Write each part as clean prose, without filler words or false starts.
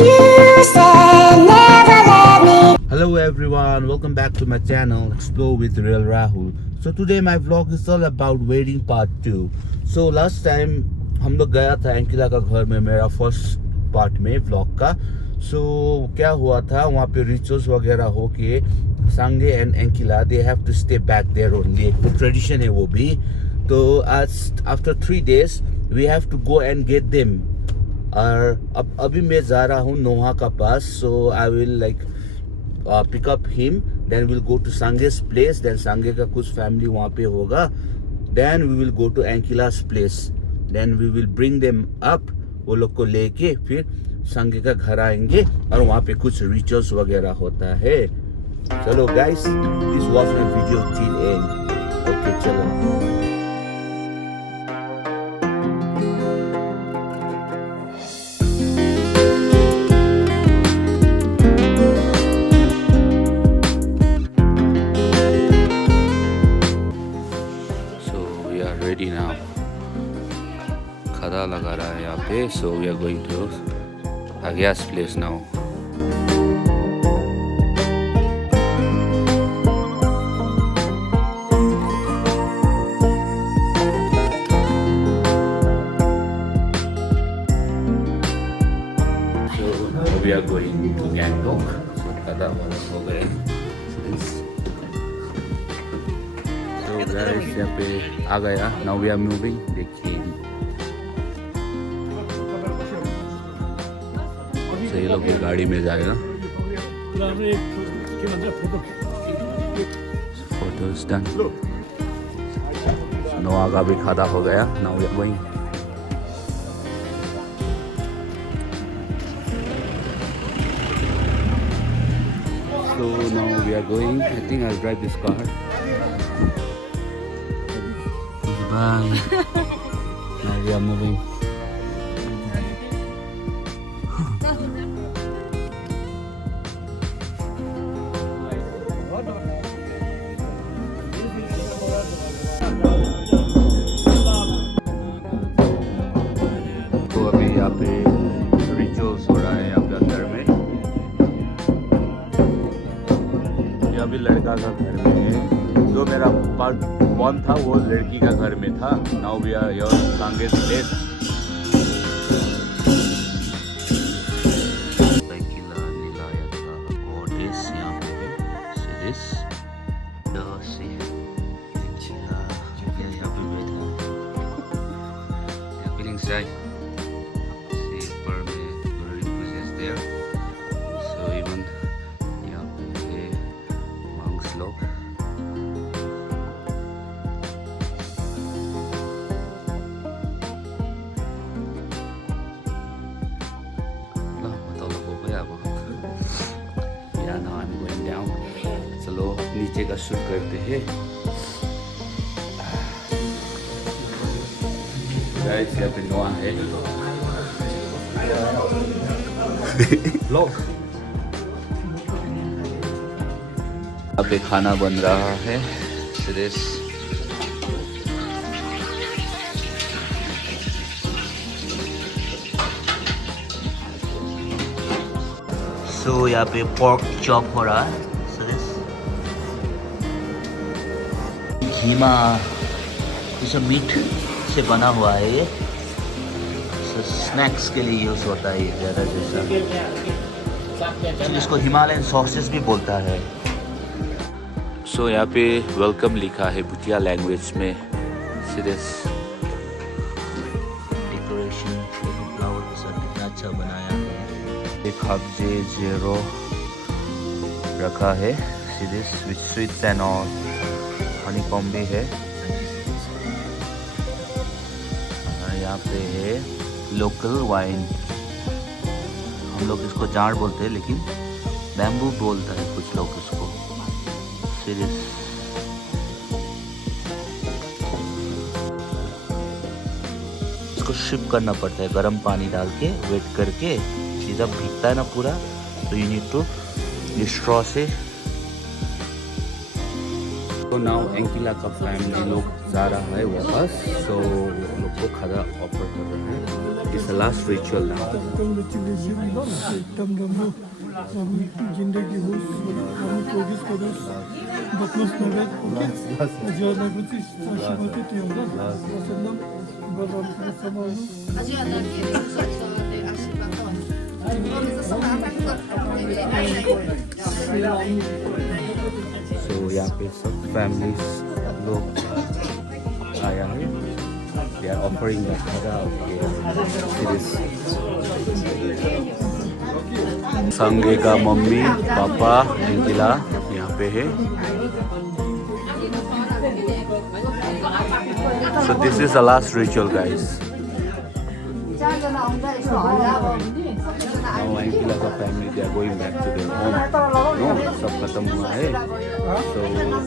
You said never let me. Hello everyone, welcome back to my channel Explore with Real Rahul. So today my vlog is all about wedding part 2. So last time हम लोग गया था एंकिला का घर में, मेरा first part में व्लॉग का. सो क्या हुआ था वहाँ पे रिचुअल्स वगैरह हो के Sange and Ankila they have to stay back there only. एक तो ट्रेडिशन है वो भी. तो आज after 3 days we have to go and get them. और अब अभी मैं जा रहा हूँ नोहा का पास. So I will like pick up him, then we'll go to Sange's place, then Sange का कुछ family वहाँ पे होगा, then we will go to Ankila's place, then we will bring them up. वो लोग को लेके फिर संगे का घर आएंगे और वहाँ पे कुछ रिचुअल्स वगैरह होता है. चलो guys, this was my video till end. Okay, चलो. Ready now. खड़ा लगा रहा है यहाँ पे. So we are going to Agya's place now. So we are going to Gangtok. So खड़ा हो गए. गाइस यहाँ पे आ गया. Now we are moving. देखिए ये लोग ये गाड़ी में जाएगा. Photos done. नोआ का भी खादा हो गया. Now we are going. So now we are going. I think I'll drive this car. Bye. Now we are moving. तो अभी यहाँ पे रिचुअल्स हो रहा है यहाँ पे अंदर में. ये अभी लड़का का घर में है. जो मेरा पार्ट 1 था वो लड़की का घर में था. Now we are your Sange's place. Ankila Nilaya का गोडेस यहाँ पे है. सीरीज दोसी एंकिला यहाँ पे बैठा. या फीलिंग शाय. सी पर में very poses there. So even यहाँ पे मंक्स लोग. चलो नीचे का शूट करते हैं. गाइस यहाँ पे नोआ है. यहाँ पे खाना बन रहा है. सीरियस सो यहाँ पे पोर्क चॉप हो रहा है. घीमा ये सब मीट से बना हुआ है. ये स्नैक्स के लिए यूज़ होता है ये ज़्यादा जैसा. इसको हिमालयन सॉसेस भी बोलता है. सो यहाँ पे वेलकम लिखा है भुटिया लैंग्वेज में. सीरियस डेकोरेशन फ्लावर के साथ कितना अच्छा बनाया है. एक हब्जे जेरो रखा है. Serious with sweets and all. Honey कॉम भी है. यहाँ पे है लोकल वाइन. हम लोग इसको जाड़ बोलते हैं लेकिन बैम्बू बोलता है कुछ लोग इसको. सीरियस इसको शिप करना पड़ता है गर्म पानी डाल के वेट करके. जब भीगता है ना पूरा तो यू नीड टू स्ट्रॉ से तो नाउ एंकिला का फैमिली लोग जा रहा है वापस, सो लोग को खाना ऑफर कर रहे हैं. It's the last ritual now. एकदम राम्रो जिन्दगी होस् हामी कोसिस गरोस् बस्नुहोस् नगर जीवनपछि साक्षीमा चाहिँ त्यो होला वसन्दम भगवान्को समाउनु सो यहाँ पे सब फैमिलीज लोग आया है. They are offering the khada संगे का मम्मी पापा एंकिला यहाँ पे है. So this is the last ritual, guys. Now एंकिला का family they are going back to their home. No, सब खत्म हुआ है. So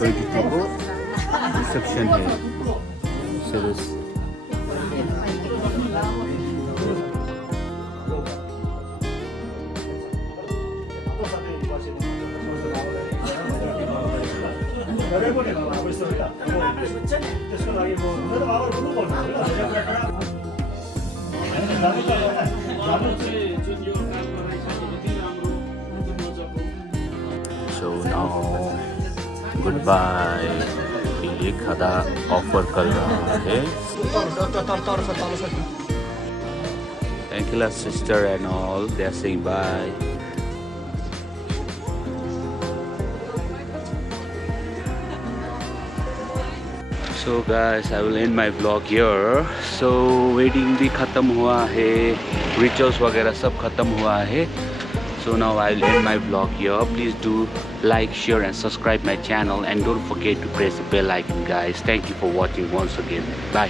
22 को रिसेप्शन है. So this So now goodbye. ये खाना ऑफर कर रहा है. Ankila's sister and all they are saying bye. So guys, I will end my vlog here. So wedding भी खत्म हुआ है, rituals वगैरह सब खत्म हुआ है. So now I will end my vlog here. Please do like, share and subscribe my channel and don't forget to press the bell icon, guys. Thank you for watching once again. Bye.